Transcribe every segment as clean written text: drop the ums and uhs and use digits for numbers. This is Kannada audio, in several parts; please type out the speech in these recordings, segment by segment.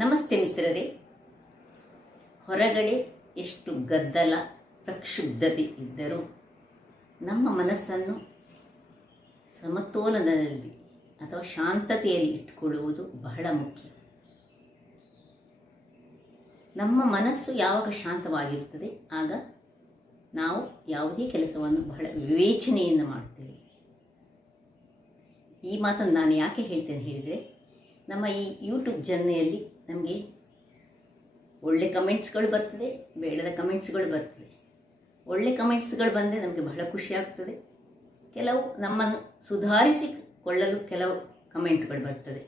ನಮಸ್ತೆ ಮಿತ್ರರೇ. ಹೊರಗಡೆ ಎಷ್ಟು ಗದ್ದಲ ಪ್ರಕ್ಷುಬ್ಧತೆ ಇದ್ದರೂ ನಮ್ಮ ಮನಸ್ಸನ್ನು ಸಮತೋಲನದಲ್ಲಿ ಅಥವಾ ಶಾಂತತೆಯಲ್ಲಿ ಇಟ್ಟುಕೊಳ್ಳುವುದು ಬಹಳ ಮುಖ್ಯ. ನಮ್ಮ ಮನಸ್ಸು ಯಾವಾಗ ಶಾಂತವಾಗಿರುತ್ತದೆ ಆಗ ನಾವು ಯಾವುದೇ ಕೆಲಸವನ್ನು ಬಹಳ ವಿವೇಚನೆಯಿಂದ ಮಾಡ್ತೇವೆ. ಈ ಮಾತನ್ನು ನಾನು ಯಾಕೆ ಹೇಳ್ತೇನೆ ಹೇಳಿದರೆ, ನಮ್ಮ ಈ ಯೂಟ್ಯೂಬ್ ಜರ್ನಿಯಲ್ಲಿ ನಮಗೆ ಒಳ್ಳೆ ಕಮೆಂಟ್ಸ್ಗಳು ಬರ್ತದೆ, ಬೇಡದ ಕಮೆಂಟ್ಸ್ಗಳು ಬರ್ತದೆ. ಒಳ್ಳೆ ಕಮೆಂಟ್ಸ್ಗಳು ಬಂದರೆ ನಮಗೆ ಬಹಳ ಖುಷಿ ಆಗ್ತದೆ. ಕೆಲವು ನಮ್ಮನ್ನು ಸುಧಾರಿಸಿಕೊಳ್ಳಲು ಕೆಲವು ಕಮೆಂಟ್ಗಳು ಬರ್ತದೆ.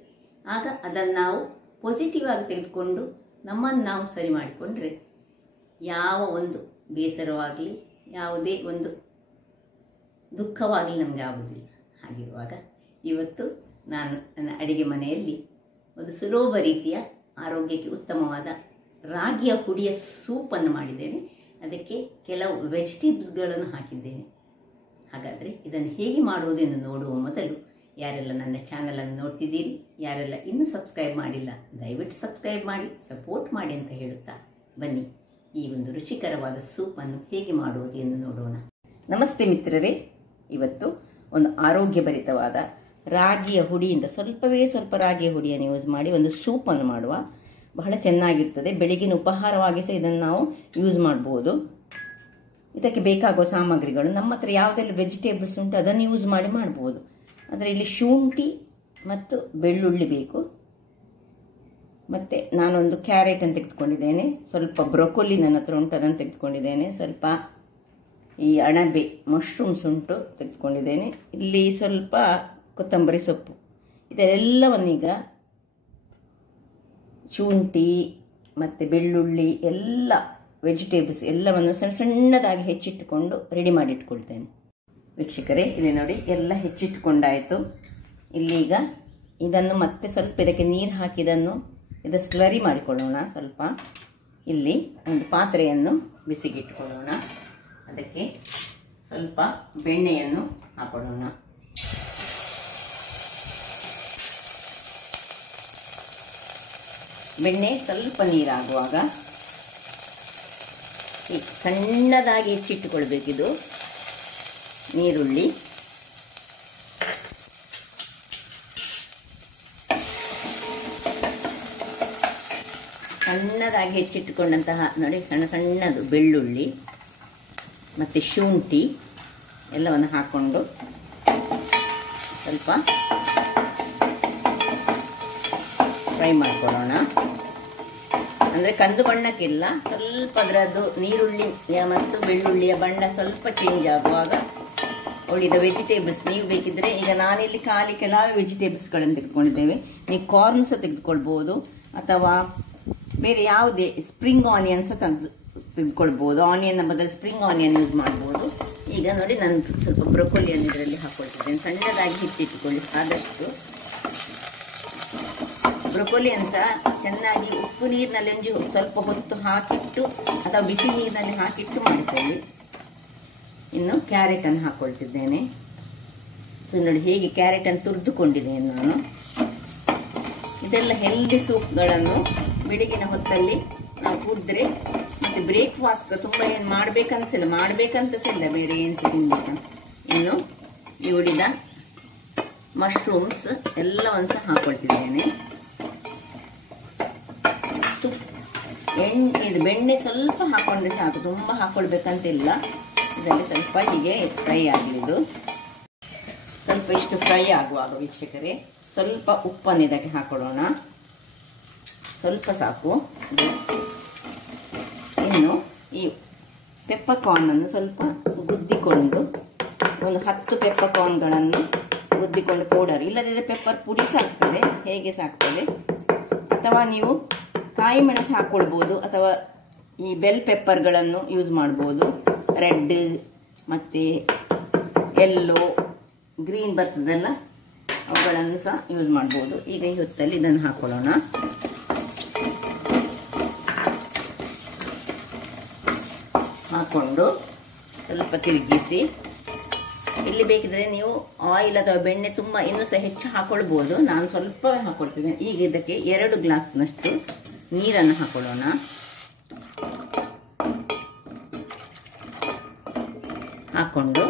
ಆಗ ಅದನ್ನು ನಾವು ಪಾಸಿಟಿವ್ ಆಗಿ ತೆಗೆದುಕೊಂಡು ನಮ್ಮನ್ನು ನಾವು ಸರಿ ಮಾಡಿಕೊಂಡ್ರೆ ಯಾವ ಒಂದು ಬೇಸರವಾಗಲಿ ಯಾವುದೇ ಒಂದು ದುಃಖವಾಗಲಿ ನಮಗೆ ಆಗುವುದಿಲ್ಲ. ಹಾಗಿರುವಾಗ ಇವತ್ತು ನಾನು ನನ್ನ ಅಡಿಗೆ ಮನೆಯಲ್ಲಿ ಒಂದು ಸುಲಭ ರೀತಿಯ ಆರೋಗ್ಯಕ್ಕೆ ಉತ್ತಮವಾದ ರಾಗಿಯ ಹುಡಿಯ ಸೂಪನ್ನು ಮಾಡಿದ್ದೇನೆ. ಅದಕ್ಕೆ ಕೆಲವು ವೆಜಿಟೇಬಲ್ಸ್ಗಳನ್ನು ಹಾಕಿದ್ದೇನೆ. ಹಾಗಾದರೆ ಇದನ್ನು ಹೇಗೆ ಮಾಡುವುದು ಎಂದು ನೋಡುವ ಮೊದಲು ಯಾರೆಲ್ಲ ನನ್ನ ಚಾನಲನ್ನು ನೋಡ್ತಿದ್ದೀರಿ, ಯಾರೆಲ್ಲ ಇನ್ನೂ ಸಬ್ಸ್ಕ್ರೈಬ್ ಮಾಡಿಲ್ಲ, ದಯವಿಟ್ಟು ಸಬ್ಸ್ಕ್ರೈಬ್ ಮಾಡಿ ಸಪೋರ್ಟ್ ಮಾಡಿ ಅಂತ ಹೇಳುತ್ತಾ ಬನ್ನಿ ಈ ಒಂದು ರುಚಿಕರವಾದ ಸೂಪನ್ನು ಹೇಗೆ ಮಾಡುವುದು ಎಂದು ನೋಡೋಣ. ನಮಸ್ತೆ ಮಿತ್ರರೇ. ಇವತ್ತು ಒಂದು ಆರೋಗ್ಯಭರಿತವಾದ ರಾಗಿಯ ಹುಡಿಯಿಂದ ಸ್ವಲ್ಪ ರಾಗಿಯ ಹುಡಿಯನ್ನು ಯೂಸ್ ಮಾಡಿ ಒಂದು ಸೂಪನ್ನು ಮಾಡುವ. ಬಹಳ ಚೆನ್ನಾಗಿರ್ತದೆ. ಬೆಳಗಿನ ಉಪಹಾರವಾಗಿ ಸಹ ಇದನ್ನು ನಾವು ಯೂಸ್ ಮಾಡ್ಬೋದು. ಇದಕ್ಕೆ ಬೇಕಾಗುವ ಸಾಮಗ್ರಿಗಳು ನಮ್ಮ ಹತ್ರ ಯಾವುದೆಲ್ಲ ವೆಜಿಟೇಬಲ್ಸ್ ಉಂಟು ಅದನ್ನು ಯೂಸ್ ಮಾಡಿ ಮಾಡ್ಬೋದು. ಆದರೆ ಇಲ್ಲಿ ಶುಂಠಿ ಮತ್ತು ಬೆಳ್ಳುಳ್ಳಿ ಬೇಕು. ಮತ್ತು ನಾನೊಂದು ಕ್ಯಾರೆಟ್ ಅನ್ನು ತೆಗೆದುಕೊಂಡಿದ್ದೇನೆ. ಸ್ವಲ್ಪ ಬ್ರೊಕೊಲಿ ನನ್ನ ಹತ್ರ ಉಂಟು, ಅದನ್ನು ತೆಗೆದುಕೊಂಡಿದ್ದೇನೆ. ಸ್ವಲ್ಪ ಈ ಅಣಬೆ ಮಶ್ರೂಮ್ಸ್ ಉಂಟು ತೆಗೆದುಕೊಂಡಿದ್ದೇನೆ. ಇಲ್ಲಿ ಸ್ವಲ್ಪ ಕೊತ್ತಂಬರಿ ಸೊಪ್ಪು. ಇದೆಲ್ಲವನ್ನೀಗ ಶುಂಠಿ ಮತ್ತು ಬೆಳ್ಳುಳ್ಳಿ ಎಲ್ಲ ವೆಜಿಟೇಬಲ್ಸ್ ಎಲ್ಲವನ್ನು ಸಣ್ಣದಾಗಿ ಹೆಚ್ಚಿಟ್ಟುಕೊಂಡು ರೆಡಿ ಮಾಡಿ ಇಟ್ಕೊಳ್ತೇನೆ. ವೀಕ್ಷಕರೇ, ಇಲ್ಲಿ ನೋಡಿ ಎಲ್ಲ ಹೆಚ್ಚಿಟ್ಟುಕೊಂಡಾಯಿತು. ಇಲ್ಲೀಗ ಇದನ್ನು ಮತ್ತೆ ಸ್ವಲ್ಪ ಇದಕ್ಕೆ ನೀರು ಹಾಕಿದನ್ನು ಇದು ಸ್ಲರಿ ಮಾಡಿಕೊಳ್ಳೋಣ. ಸ್ವಲ್ಪ ಇಲ್ಲಿ ಒಂದು ಪಾತ್ರೆಯನ್ನು ಬಿಸಿಗಿಟ್ಕೊಳ್ಳೋಣ. ಅದಕ್ಕೆ ಸ್ವಲ್ಪ ಬೆಣ್ಣೆಯನ್ನು ಹಾಕೊಳ್ಳೋಣ. ಬೆಣ್ಣೆ ಸ್ವಲ್ಪ ನೀರಾಗುವಾಗ ಸಣ್ಣದಾಗಿ ಹೆಚ್ಚಿಟ್ಟುಕೊಳ್ಬೇಕಿದು ನೀರುಳ್ಳಿ. ಸಣ್ಣದಾಗಿ ಹೆಚ್ಚಿಟ್ಟುಕೊಂಡಂತಹ ನೋಡಿ ಸಣ್ಣದು ಬೆಳ್ಳುಳ್ಳಿ ಮತ್ತು ಶುಂಠಿ ಎಲ್ಲವನ್ನು ಹಾಕ್ಕೊಂಡು ಸ್ವಲ್ಪ ಫ್ರೈ ಮಾಡಿಕೊಳ್ಳೋಣ. ಅಂದರೆ ಕಂದು ಬಣ್ಣಕ್ಕಿಲ್ಲ, ಸ್ವಲ್ಪ ಅದರದ್ದು ನೀರುಳ್ಳಿಯ ಮತ್ತು ಬೆಳ್ಳುಳ್ಳಿಯ ಬಣ್ಣ ಸ್ವಲ್ಪ ಚೇಂಜ್ ಆಗುವಾಗ ಉಳಿದ ವೆಜಿಟೇಬಲ್ಸ್ ನೀವು ಬೇಕಿದ್ರೆ, ಈಗ ನಾನಿಲ್ಲಿ ಖಾಲಿ ಕೆಲವೇ ವೆಜಿಟೇಬಲ್ಸ್ಗಳನ್ನು ತೆಗೆದುಕೊಂಡಿದ್ದೇವೆ. ನೀವು ಕಾರ್ನ್ ಸಹ ತೆಗೆದುಕೊಳ್ಬೋದು ಅಥವಾ ಬೇರೆ ಯಾವುದೇ ಸ್ಪ್ರಿಂಗ್ ಆನಿಯನ್ಸ್ ತೆಗೆದುಕೊಳ್ಬೋದು. ಆನಿಯನ್ ಬದಲು ಸ್ಪ್ರಿಂಗ್ ಆನಿಯನ್ ಯೂಸ್ ಮಾಡ್ಬೋದು. ಈಗ ನೋಡಿ ನಾನು ಸ್ವಲ್ಪ ಬ್ರೊಕೊಲಿಯನ್ನು ಇದರಲ್ಲಿ ಹಾಕ್ಕೊಳ್ತಿದ್ದೇನೆ. ಸಣ್ಣದಾಗಿ ಹೆಚ್ಚಿಟ್ಟುಕೊಳ್ಳಿ. ಆದಷ್ಟು ಬ್ರೊಕೊಲಿ ಅಂತ ಚೆನ್ನಾಗಿ ಉಪ್ಪು ನೀರಿನಲ್ಲಿ ಸ್ವಲ್ಪ ಹೊತ್ತು ಹಾಕಿಟ್ಟು ಅಥವಾ ಬಿಸಿ ನೀರಿನಲ್ಲಿ ಹಾಕಿಟ್ಟು ಮಾಡಿಕೊಳ್ಳಿ. ಇನ್ನು ಕ್ಯಾರೆಟನ್ನು ಹಾಕ್ಕೊಳ್ತಿದ್ದೇನೆ. ನೋಡಿ ಹೇಗೆ ಕ್ಯಾರೆಟನ್ನು ತುರಿದುಕೊಂಡಿದ್ದೇನೆ ನಾನು. ಇದೆಲ್ಲ ಹೆಲ್ದಿ ಸೂಪ್ಗಳನ್ನು ಬೆಳಗಿನ ಹೊತ್ತಲ್ಲಿ ನಾವು ಕುಡಿದ್ರೆ ಮತ್ತು ಬ್ರೇಕ್ಫಾಸ್ಟ್ ತುಂಬ ಏನು ಮಾಡಬೇಕಂತಸಿಲ್ಲ ಬೇರೆ ಏನು ತಿನ್ಬೇಕು. ಇನ್ನು ಈ ಉಳಿದ ಮಶ್ರೂಮ್ಸ್ ಎಲ್ಲವನ್ನು ಸಹ ಹಾಕ್ಕೊಳ್ತಿದ್ದೇನೆ. ಇದು ಬೆಣ್ಣೆ ಸ್ವಲ್ಪ ಹಾಕೊಂಡ್ರೆ ಸಾಕು, ತುಂಬ ಹಾಕೊಳ್ಬೇಕಂತಿಲ್ಲ. ಇದರಲ್ಲಿ ಸ್ವಲ್ಪ ಹೀಗೆ ಫ್ರೈ ಆಗಲಿದ್ದು ಸ್ವಲ್ಪ ಇಷ್ಟು ಫ್ರೈ ಆಗುವಾಗ ವೀಕ್ಷಕರೇ ಸ್ವಲ್ಪ ಉಪ್ಪನ್ನು ಇದಕ್ಕೆ ಹಾಕೊಳ್ಳೋಣ. ಸ್ವಲ್ಪ ಸಾಕು. ಇನ್ನು ಈ ಪೆಪ್ಪರ್ ಕಾರ್ನನ್ನು ಸ್ವಲ್ಪ ಗುದ್ದಿಕೊಂಡು ಒಂದು 10 ಪೆಪ್ಪರ್ ಕಾರ್ನ್ಗಳನ್ನು ಗುದ್ದಿಕೊಂಡು ಪೌಡರ್, ಇಲ್ಲದಿದ್ದರೆ ಪೆಪ್ಪರ್ ಪುಡಿ ಸಾಕ್ತದೆ, ಹೇಗೆ ಸಾಕ್ತದೆ. ಅಥವಾ ನೀವು ಕಾಯಿ ಮೆಣಸು ಹಾಕ್ಕೊಳ್ಬೋದು ಅಥವಾ ಈ ಬೆಲ್ ಪೆಪ್ಪರ್ಗಳನ್ನು ಯೂಸ್ ಮಾಡ್ಬೋದು. ರೆಡ್ ಮತ್ತು ಯೆಲ್ಲೋ ಗ್ರೀನ್ ಬರ್ತದಲ್ಲ ಅವುಗಳನ್ನು ಸಹ ಯೂಸ್ ಮಾಡ್ಬೋದು. ಈಗ ಈ ಹೊತ್ತಲ್ಲಿ ಇದನ್ನು ಹಾಕೊಳ್ಳೋಣ. ಹಾಕ್ಕೊಂಡು ಸ್ವಲ್ಪ ತಿರುಗಿಸಿ ಇಲ್ಲಿ ಬೇಕಿದ್ರೆ ನೀವು ಆಯಿಲ್ ಅಥವಾ ಬೆಣ್ಣೆ ತುಂಬ ಇನ್ನೂ ಸಹ ಹೆಚ್ಚು ಹಾಕೊಳ್ಬೋದು. ನಾನು ಸ್ವಲ್ಪವೇ ಹಾಕೊಳ್ತೇನೆ. ಈಗ ಇದಕ್ಕೆ 2 ಗ್ಲಾಸ್ನಷ್ಟು ನೀರನ್ನು ಹಾಕೊಳ್ಳೋಣ. ಹಾಕೊಂಡು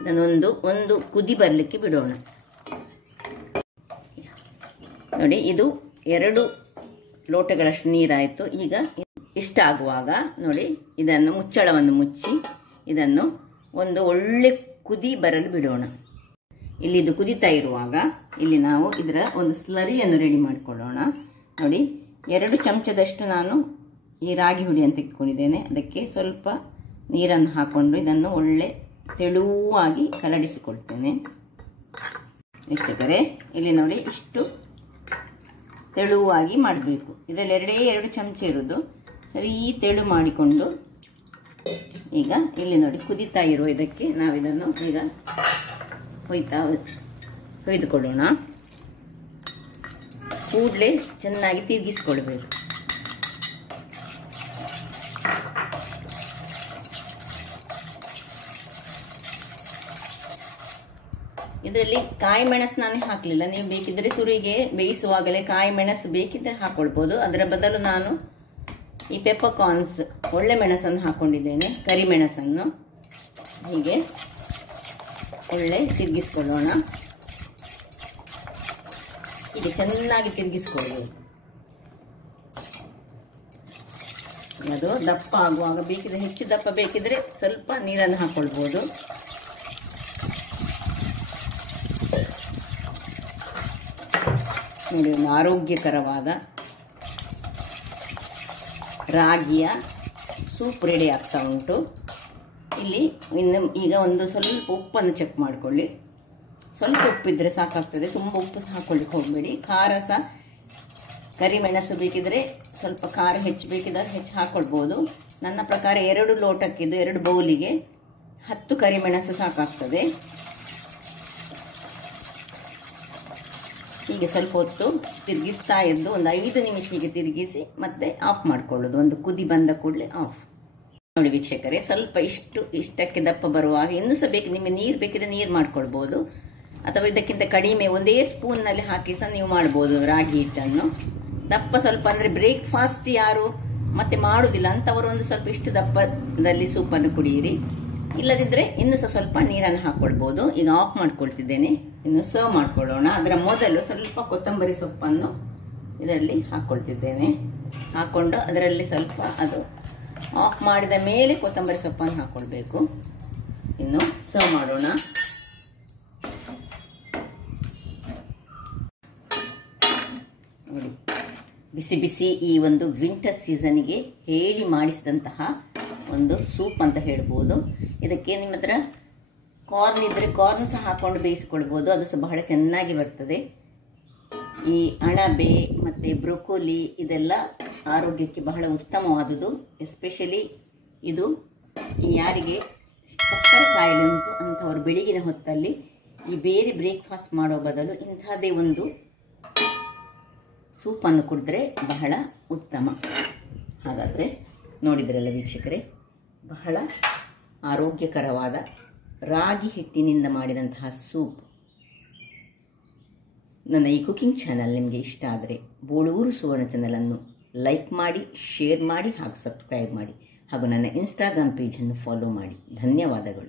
ಇದನ್ನೊಂದು ಕುದಿ ಬರಲಿಕ್ಕೆ ಬಿಡೋಣ. ನೋಡಿ, ಇದು 2 ಲೋಟಗಳಷ್ಟು ನೀರಾಯಿತು. ಈಗ ಇಷ್ಟ ಆಗುವಾಗ ನೋಡಿ, ಇದನ್ನು ಮುಚ್ಚಳವನ್ನು ಮುಚ್ಚಿ ಇದನ್ನು ಒಂದು ಒಳ್ಳೆ ಕುದಿ ಬರಲು ಬಿಡೋಣ. ಇಲ್ಲಿ ಇದು ಕುದಿತಾ ಇರುವಾಗ ಇಲ್ಲಿ ನಾವು ಇದರ ಒಂದು ಸ್ಲರಿಯನ್ನು ರೆಡಿ ಮಾಡಿಕೊಳ್ಳೋಣ. ನೋಡಿ, 2 ಚಮಚದಷ್ಟು ನಾನು ಈ ರಾಗಿ ಹುಡಿಯನ್ನು ತೆಗೆದುಕೊಂಡಿದ್ದೇನೆ. ಅದಕ್ಕೆ ಸ್ವಲ್ಪ ನೀರನ್ನು ಹಾಕೊಂಡು ಇದನ್ನು ಒಳ್ಳೆ ತೆಳುವಾಗಿ ಕಲಡಿಸಿಕೊಳ್ತೇನೆ. ವೀಕ್ಷಕರೇ, ಇಲ್ಲಿ ನೋಡಿ ಇಷ್ಟು ತೆಳುವಾಗಿ ಮಾಡಬೇಕು. ಇದರಲ್ಲಿ 2 ಚಮಚ ಇರೋದು. ಸರಿ ತೆಳು ಮಾಡಿಕೊಂಡು ಈಗ ಇಲ್ಲಿ ನೋಡಿ ಕುದಿತಾ ಇರುವ ಇದಕ್ಕೆ ನಾವಿದನ್ನು ಈಗ ಕೊಯ್ದುಕೊಳ್ಳೋಣ. ಕೂಡಲೇ ಚೆನ್ನಾಗಿ ತಿರುಗಿಸಿಕೊಳ್ಬೇಕು. ಇದರಲ್ಲಿ ಕಾಯಿ ಮೆಣಸು ನಾನು ಹಾಕಲಿಲ್ಲ. ನೀವು ಬೇಕಿದ್ರೆ ಸುರಿಗೆ ಬೇಯಿಸುವಾಗಲೇ ಕಾಯಿ ಮೆಣಸು ಬೇಕಿದ್ರೆ ಹಾಕೊಳ್ಬೋದು. ಅದರ ಬದಲು ನಾನು ಈ ಪೆಪ್ಪರ್ಕಾರ್ನ್ಸ್ ಒಳ್ಳೆ ಮೆಣಸನ್ನು ಹಾಕೊಂಡಿದ್ದೇನೆ, ಕರಿಮೆಣಸನ್ನು. ಹೀಗೆ ಒಳ್ಳೆ ತಿರುಗಿಸ್ಕೊಳ್ಳೋಣ. ಹೀಗೆ ಚೆನ್ನಾಗಿ ತಿರುಗಿಸ್ಕೊಳ್ಳಿ. ಅದು ದಪ್ಪ ಆಗುವಾಗ ಬೇಕಿದ್ರೆ ಹೆಚ್ಚು ದಪ್ಪ ಬೇಕಿದ್ರೆ ಸ್ವಲ್ಪ ನೀರನ್ನು ಹಾಕೊಳ್ಬೋದು. ನೋಡಿ, ಒಂದು ಆರೋಗ್ಯಕರವಾದ ರಾಗಿಯ ಸೂಪ್ ರೆಡಿ ಆಗ್ತಾ ಉಂಟು. ಇಲ್ಲಿ ಈಗ ಒಂದು ಸ್ವಲ್ಪ ಉಪ್ಪನ್ನು ಚೆಕ್ ಮಾಡಿಕೊಳ್ಳಿ. ಸ್ವಲ್ಪ ಉಪ್ಪಿದ್ರೆ ಸಾಕಾಗ್ತದೆ, ತುಂಬ ಉಪ್ಪು ಸಹ ಹಾಕೊಳ್ಳಿಕ್ಕೆ ಹೋಗಬೇಡಿ. ಖಾರ ಸಹ ಕರಿಮೆಣಸು ಬೇಕಿದ್ರೆ ಸ್ವಲ್ಪ ಖಾರ ಹೆಚ್ಚು ಬೇಕಿದ್ರೆ ಹೆಚ್ಚು ಹಾಕೊಳ್ಬೋದು. ನನ್ನ ಪ್ರಕಾರ 2 ಲೋಟಕ್ಕಿದ್ದು 2 ಬೌಲಿಗೆ 10 ಕರಿಮೆಣಸು ಸಾಕಾಗ್ತದೆ. ಹೀಗೆ ಸ್ವಲ್ಪ ಹೊತ್ತು ತಿರುಗಿಸ್ತಾ ಇದ್ದು ಒಂದು 5 ನಿಮಿಷ ಹೀಗೆ ತಿರುಗಿಸಿ ಮತ್ತೆ ಆಫ್ ಮಾಡಿಕೊಳ್ಳೋದು. ಒಂದು ಕುದಿ ಬಂದ ಕೂಡಲೇ ಆಫ್. ನೋಡಿ ವೀಕ್ಷಕರೇ, ಸ್ವಲ್ಪ ಇಷ್ಟಕ್ಕೆ ದಪ್ಪ ಬರುವಾಗ ಇನ್ನೂ ಸಹ ನಿಮಗೆ ನೀರು ಬೇಕಿದ್ರೆ ನೀರು ಮಾಡ್ಕೊಳ್ಬೋದು, ಅಥವಾ ಇದಕ್ಕಿಂತ ಕಡಿಮೆ 1 ಸ್ಪೂನ್ನಲ್ಲಿ ಹಾಕಿ ಸಹ ನೀವು ಮಾಡ್ಬೋದು ರಾಗಿ ಹಿಟ್ಟನ್ನು. ದಪ್ಪ ಸ್ವಲ್ಪ ಅಂದರೆ ಬ್ರೇಕ್ಫಾಸ್ಟ್ ಯಾರು ಮತ್ತೆ ಮಾಡುವುದಿಲ್ಲ ಅಂತವರು ಒಂದು ಸ್ವಲ್ಪ ಇಷ್ಟು ದಪ್ಪದಲ್ಲಿ ಸೂಪನ್ನು ಕುಡಿಯಿರಿ. ಇಲ್ಲದಿದ್ದರೆ ಇನ್ನೂ ಸಹ ಸ್ವಲ್ಪ ನೀರನ್ನು ಹಾಕೊಳ್ಬೋದು. ಈಗ ಆಫ್ ಮಾಡ್ಕೊಳ್ತಿದ್ದೇನೆ. ಇನ್ನು ಸರ್ವ್ ಮಾಡ್ಕೊಳ್ಳೋಣ. ಅದರ ಮೊದಲು ಸ್ವಲ್ಪ ಕೊತ್ತಂಬರಿ ಸೊಪ್ಪನ್ನು ಇದರಲ್ಲಿ ಹಾಕೊಳ್ತಿದ್ದೇನೆ. ಹಾಕೊಂಡು ಅದರಲ್ಲಿ ಸ್ವಲ್ಪ ಅದು ಆಫ್ ಮಾಡಿದ ಮೇಲೆ ಕೊತ್ತಂಬರಿ ಸೊಪ್ಪನ್ನು ಹಾಕೊಳ್ಬೇಕು. ಇನ್ನು ಸರ್ವ್ ಮಾಡೋಣ. ನೋಡಿ, ಬಿಸಿ ಬಿಸಿ ಈ ಒಂದು ವಿಂಟರ್ ಸೀಸನ್ಗೆ ಹೇಳಿ ಮಾಡಿಸಿದಂತಹ ಒಂದು ಸೂಪ್ ಅಂತ ಹೇಳ್ಬೋದು. ಇದಕ್ಕೆ ನಿಮ್ಮ ಹತ್ರ ಕಾರ್ನ್ ಇದ್ರೆ ಕಾರ್ನ್ ಸಹ ಹಾಕೊಂಡು ಬೇಯಿಸಿಕೊಳ್ಬೋದು, ಅದು ಸಹ ಬಹಳ ಚೆನ್ನಾಗಿ ಬರ್ತದೆ. ಈ ಅಣಬೆ ಮತ್ತೆ ಬ್ರೊಕೊಲಿ ಇದೆಲ್ಲ ಆರೋಗ್ಯಕ್ಕೆ ಬಹಳ ಉತ್ತಮವಾದುದು. ಎಸ್ಪೆಷಲಿ ಇದು ಯಾರಿಗೆ ಸಕ್ಕರೆ ಕಾಯಿಲೆ ಉಂಟು ಅಂಥವರು ಬೆಳಗಿನ ಹೊತ್ತಲ್ಲಿ ಈ ಬೇರೆ ಬ್ರೇಕ್ಫಾಸ್ಟ್ ಮಾಡೋ ಬದಲು ಇಂಥದ್ದೇ ಒಂದು ಸೂಪನ್ನು ಕುಡಿದ್ರೆ ಬಹಳ ಉತ್ತಮ. ಹಾಗಾದರೆ ನೋಡಿದ್ರಲ್ಲ ವೀಕ್ಷಕರೇ, ಬಹಳ ಆರೋಗ್ಯಕರವಾದ ರಾಗಿ ಹಿಟ್ಟಿನಿಂದ ಮಾಡಿದಂತಹ ಸೂಪ್. ನನ್ನ ಈ ಕುಕಿಂಗ್ ಚಾನಲ್ ನಿಮಗೆ ಇಷ್ಟ ಆದರೆ ಬೋಳೂರು ಸುವರ್ಣ ಚಾನಲನ್ನು ಲೈಕ್ ಮಾಡಿ, ಶೇರ್ ಮಾಡಿ ಹಾಗೂ ಸಬ್ಸ್ಕ್ರೈಬ್ ಮಾಡಿ ಹಾಗೂ ನನ್ನ ಇನ್ಸ್ಟಾಗ್ರಾಮ್ ಪೇಜನ್ನು ಫಾಲೋ ಮಾಡಿ. ಧನ್ಯವಾದಗಳು.